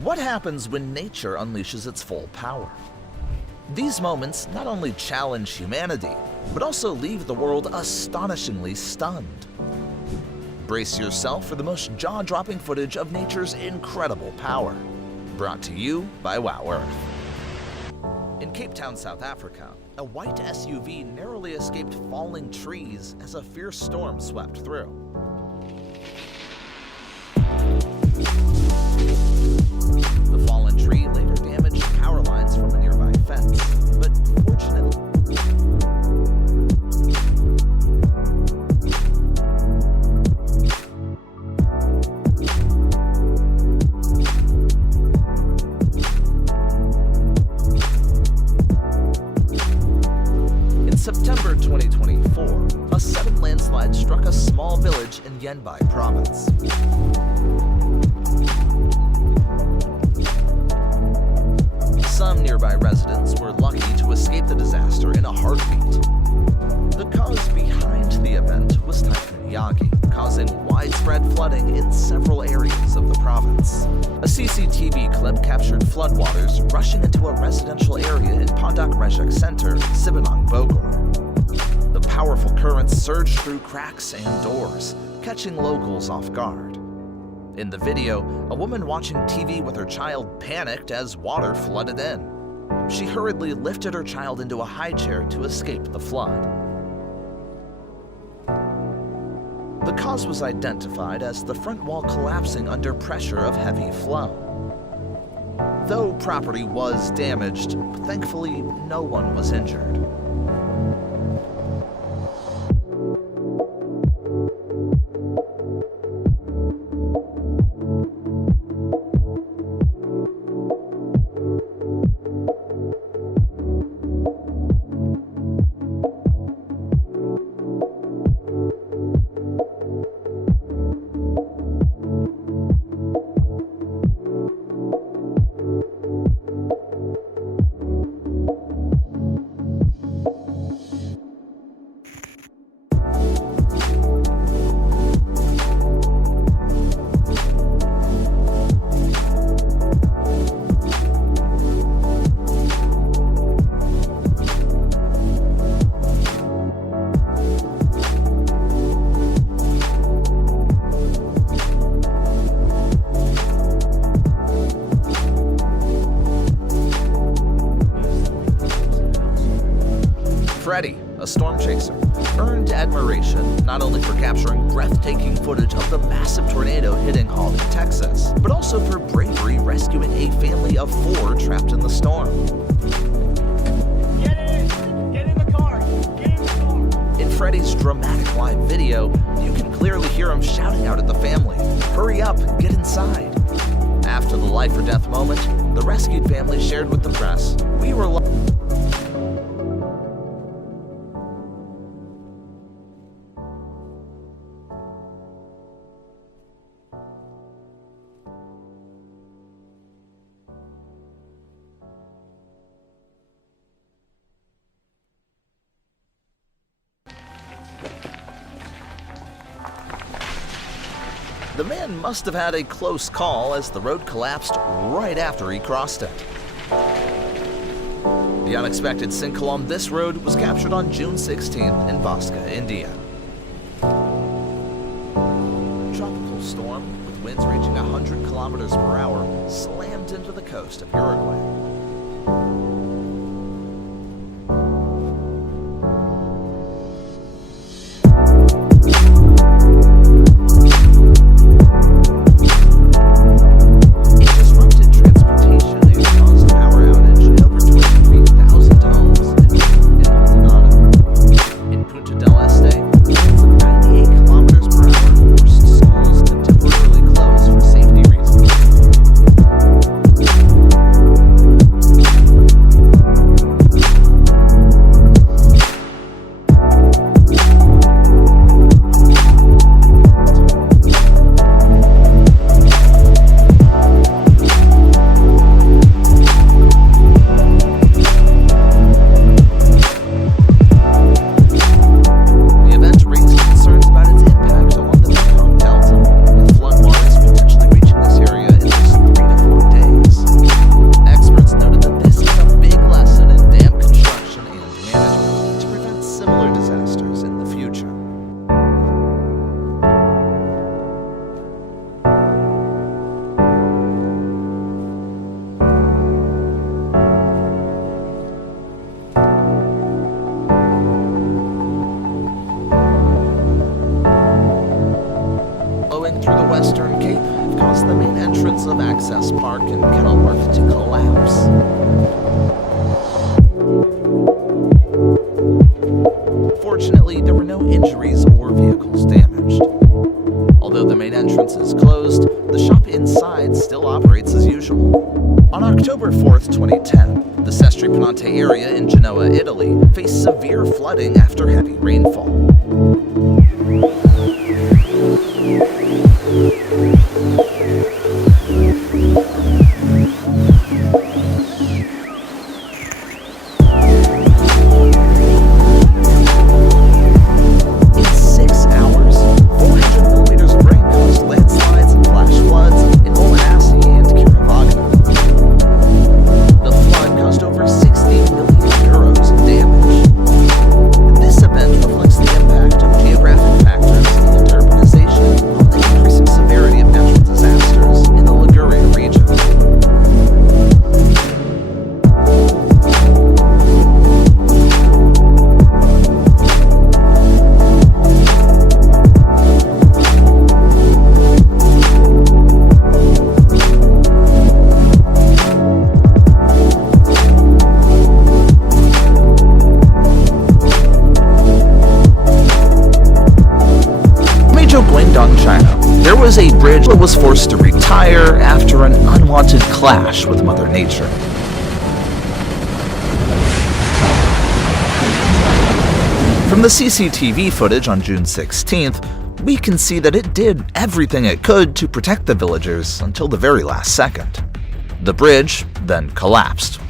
What happens when nature unleashes its full power? These moments not only challenge humanity, but also leave the world astonishingly stunned. Brace yourself for the most jaw-dropping footage of nature's incredible power. Brought to you by Wow Earth. In Cape Town, South Africa, a white SUV narrowly escaped falling trees as a fierce storm swept through. The fallen tree later damaged power lines from a nearby fence, but fortunately, in September 2024, a sudden landslide struck a small village in Yenbai province. Some nearby residents were lucky to escape the disaster in a heartbeat. The cause behind the event was Typhoon Yagi, causing widespread flooding in several areas of the province. A CCTV clip captured floodwaters rushing into a residential area in Pondok Rejek Center, Sibonong, Bogor. The powerful currents surged through cracks and doors, catching locals off guard. In the video, a woman watching TV with her child panicked as water flooded in. She hurriedly lifted her child into a high chair to escape the flood. The cause was identified as the front wall collapsing under pressure of heavy flow. Though property was damaged, thankfully no one was injured. Freddie, a storm chaser, earned admiration not only for capturing breathtaking footage of the massive tornado hitting Holly, Texas, but also for bravery rescuing a family of 4 trapped in the storm. Get in! Get in the car! Get in the car! In Freddie's dramatic live video, you can clearly hear him shouting out at the family, "Hurry up, get inside." After the life or death moment, the rescued family shared with the press, "We were The man must have had a close call as the road collapsed right after he crossed it. The unexpected sinkhole on this road was captured on June 16th in Bosca, India. A tropical storm, with winds reaching 100 kilometers per hour, slammed into the coast of Uruguay. entrance of Access Park in Kenilworth to collapse. Fortunately, there were no injuries or vehicles damaged. Although the main entrance is closed, the shop inside still operates as usual. On October 4th, 2010, the Sestri Ponente area in Genoa, Italy, faced severe flooding after heavy rainfall. There was a bridge that was forced to retire after an unwanted clash with Mother Nature. From the CCTV footage on June 16th, we can see that it did everything it could to protect the villagers until the very last second. The bridge then collapsed,